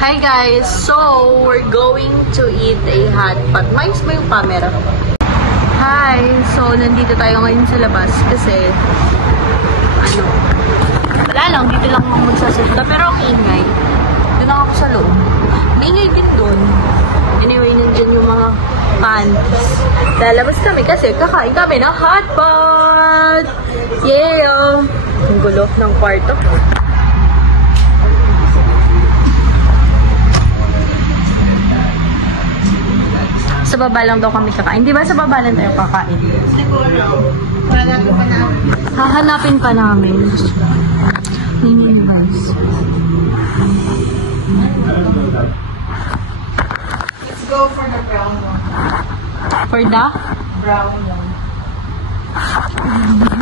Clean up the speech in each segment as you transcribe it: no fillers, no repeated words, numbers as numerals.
Hi guys! So, we're going to eat a hot pot. Mais ba yung camera? Hi! So, nandito tayo ngayon sa labas kasi wala lang, dito lang ako magsasalita pero ang ingay. Doon lang ako sa loob. Maingay din doon. Anyway, nandyan yung mga panties. Lalabas kami kasi kakain kami ng hot pot! Yeah! Ang gulo ng kwarto. Sa baba lang daw kami kakain. Di ba sa baba lang tayo kakain? Hahanapin pa namin. Let's go for the brown one. For the? Brown one.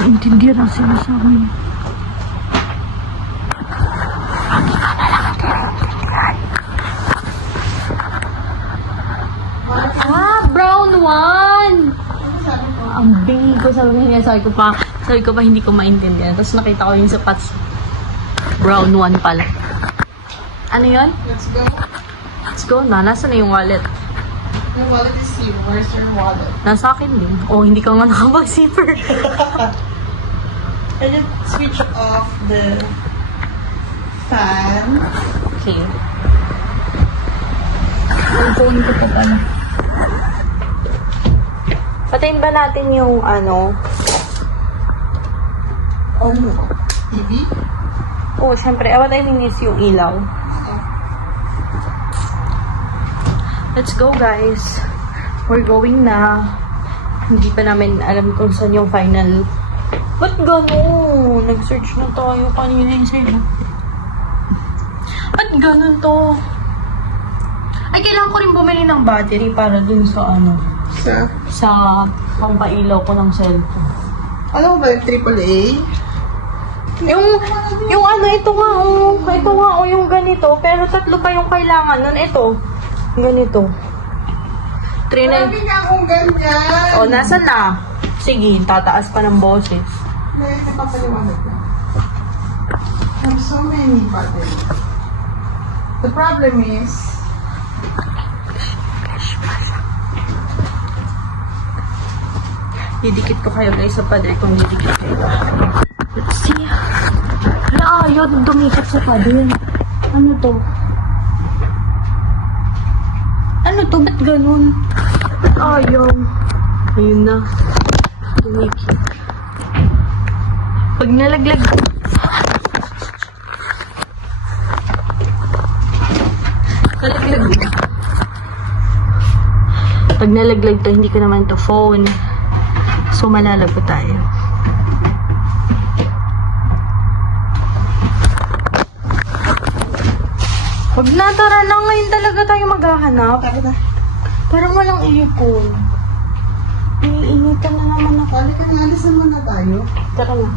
Intindihan ang sinasabi. Brown one! Ang bingi ko, sabi ko pa hindi ko maintindihan. Tapos nakita ko yung sapatos. Brown one pala. Ano yun? Let's go. Let's go na. Nasaan na yung wallet? Your wallet is here. Where's your wallet? Nasa akin din. Oh, hindi ka nga nakapag-zipper. I just switch off the fan. Okay. Ang phone ko pa pala. Patayin ba natin yung TV? Oh, syempre. What I mean is yung ilaw. Let's go, guys. We're going na. Hindi pa namin alam kung saan yung final. Ba't gano'n? Nag-search na tayo kanina yung sa'yo. Ba't gano'n to? Ay, kailangan ko rin bumili ng battery para dun sa sa pampailaw ko ng cellphone. Ano ba yung AAA? Yung ito nga, yung ganito. Pero tatlo pa yung kailangan nun. Ito, ganito. Marami na akong ganyan. O, nasan na? Sige, tataas pa ng boses. May napapaliwanag na. I have so many batteries. The problem is, didikit ko kayo guys sa pader kung didikit kayo. Let's see. Hala, ayaw dumikit sa pader. Ano to? Ano to? Ba't ganun? Ayaw. Ayun na. Dumikit. Pag nalaglag. Pag nalaglag to, hindi ko naman to phone. So, malalago tayo. Pag natara na, ngayon talaga tayo maghahanap. Parang walang ipon. Iniinitan na naman ako. halika na, alisan muna tayo. Tara na.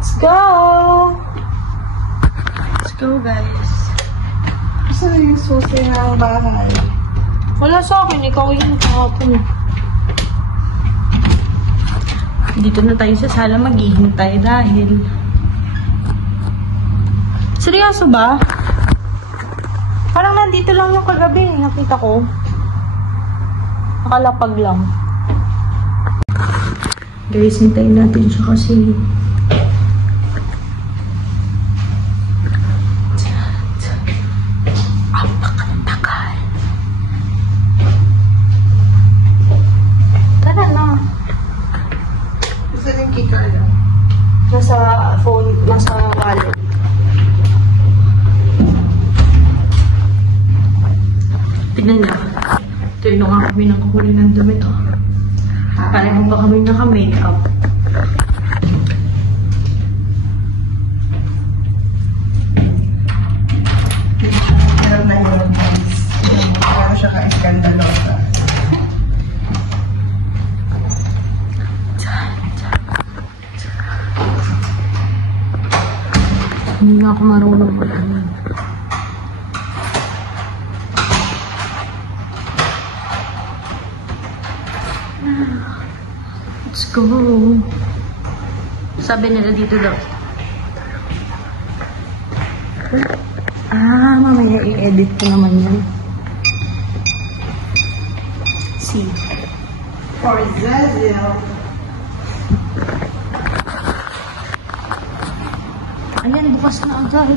Let's go! Let's go, guys. Saan yung susi ng bahay? Wala sa akin. Ikaw yung kahapon. Dito na tayo sa sala maghihintay dahil... Seryoso ba? Parang nandito lang yung kagabi. Nakita ko. Nakalapag lang. Guys, hintayin natin siya kasi... Tara na. Gusto yung keycard lang. Nasa phone, nasa wallet. Tignan niyo. Tignan nga kami ng kukunin ng damit. Pareho pa kami naka-makeup. Meron na yun, guys. Meron siya ka-iskandalosa. Hindi na ako marunong mag-amin. Let's go. Sabi nila dito daw. Mamaya i-edit ko naman yan. See. For Zazil. Ayan, bukas na agad.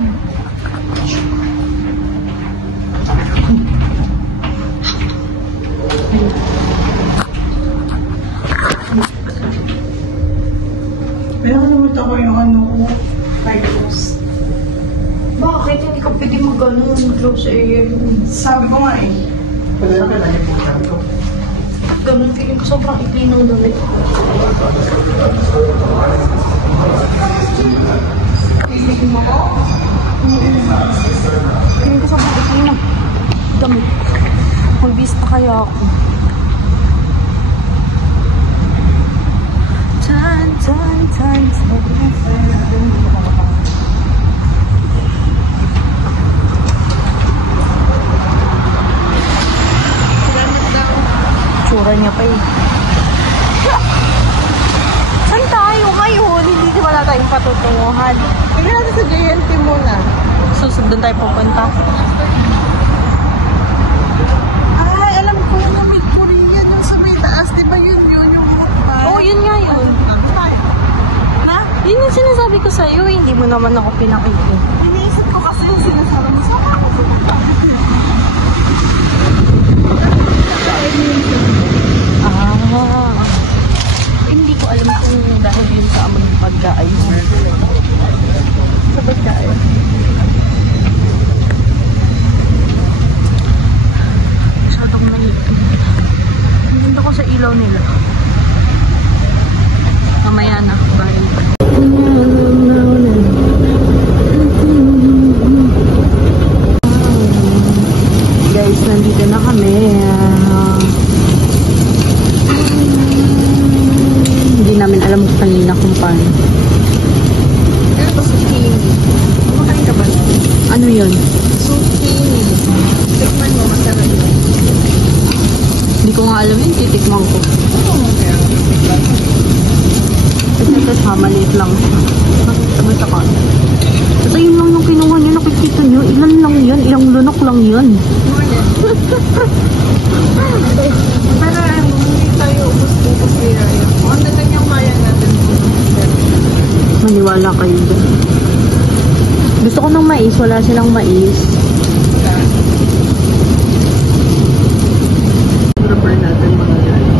Pero naman ako yung ano ko, virus. Bakit hindi ka pwede mag-close area yun? Sabi ko nga eh. Pwede ka na yung Ganun, feeling ko sobrang ikli ng damit ko. Feeling mo ko? Feeling ko sobrang ikli ng damit ko. Magbista kaya ako. Tan, tan, tan, tan. Tsura niya pa eh. Saan tayo ngayon? Hindi wala tayong patutunguhan. Tingnan natin sa JNT muna. Susunod doon tayo pupunta. Ay, alam ko yung may Korea dun sa may taas. Di ba yun yung mukbang? Oo, yun nga yun. Na? Yun yung sinasabi ko sa'yo, hindi mo naman ako pinakita. Iniisip ko kasi yung sinasabi mo sa ako. Hindi ko alam kung dahil yun sa amang pagkain. Sa pagkain. Masyadong maliit. Ang ganda ko sa ilaw nila. Mamaya na, bye. Guys, nandito na kami. Hindi namin alam kung kanina kung paano. Ano ba zucchini? Kumakain ka ba? Ano yun? Zucchini. Tikman mo, masarap yun. Hindi ko nga alam yun, titikman ko. Ito siya, maliit lang siya. Basta ka. Ito yun lang yung kinuha niyo, nakikita niyo. Ilan lang yan, ilang lunok lang yan. Para hindi tayo ubus-ubus kaya yun. Ano na lang yung kaya natin? Maniwala kayo dyan. Gusto ko ng mais, wala silang mais. Prepare natin mga guys.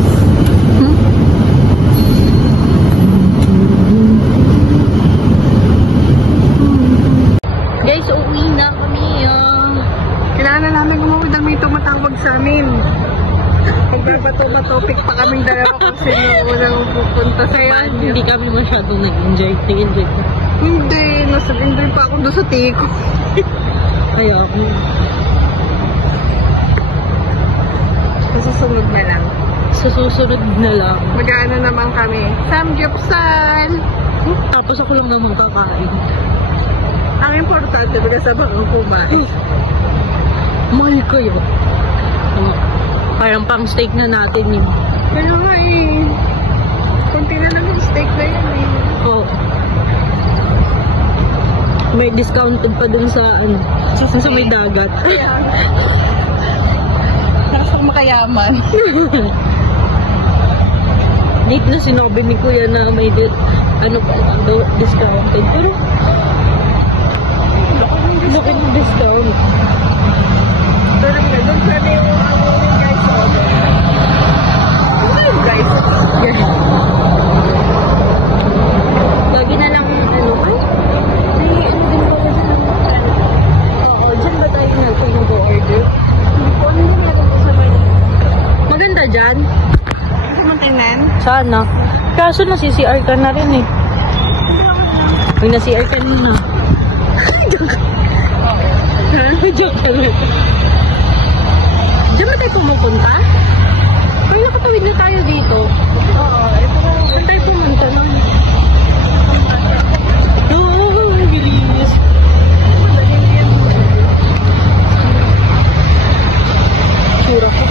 Guys, uuwi na kami. Kailangan na namin umuwi dahil may tumatawag sa amin. Magbabato-topic pa kaming dalawa kung sino unang pupunta sa banyo. Hindi kami masyadong nag-enjoy. Nag-enjoy ko. Hindi, nasa-enjoy pa ako doon sa tiko. Kaya ako. Nasusunod na lang. Sa susunod na lang. Mag-ano naman kami. Samgyupsal! Tapos ako lang naman kakain. Ang importante, magkasabang ang kumain. Mahal kayo. Parang pang steak na natin yun. Kaya nga eh. Kunti na lang yung steak na yun eh. Oo. May discounted pa dun sa ano, sa may dagat. Nakasang makayaman. Date na sinabi ni Kuya na may ano pa daw discounted. Pero laki ng discount. Pero doon sana yung guys order. Ano yung guys? Yeah. Lagi na lang ano ay? May ano din pala sa oo, dyan ba tayo nag-order? Hindi ko ano yung meron ko sa Manila. Maganda dyan? Hindi mo tinan? Sana. Kaso nasi-CR ka na rin eh. Uy, nasi-CR ka na. Joke ka na. Diyan ba tayo pumupunta? Ay, nakatawid na tayo dito. Oo, ito na. Saan tayo pumunta nun? Oo, ang bilis. Sura ko.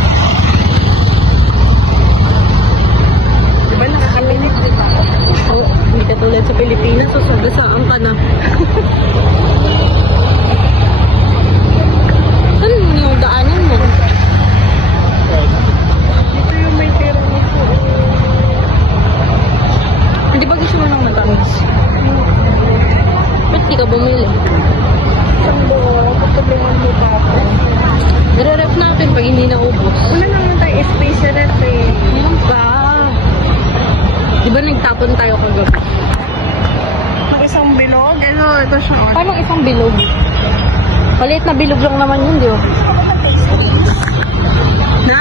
Diba nakakalinis diba? Oo, hindi ka tulad sa Pilipinas, so sagasaan ka na. di ka bumili. Nire-ref natin pag hindi naubos. Wala naman tayo space sa ref eh. Ano ba? Di ba nagtapon tayo kagabi? Mag-isang bilog? Ito siya. Paano isang bilog? Maliit na bilog lang naman yun, di ba? Na?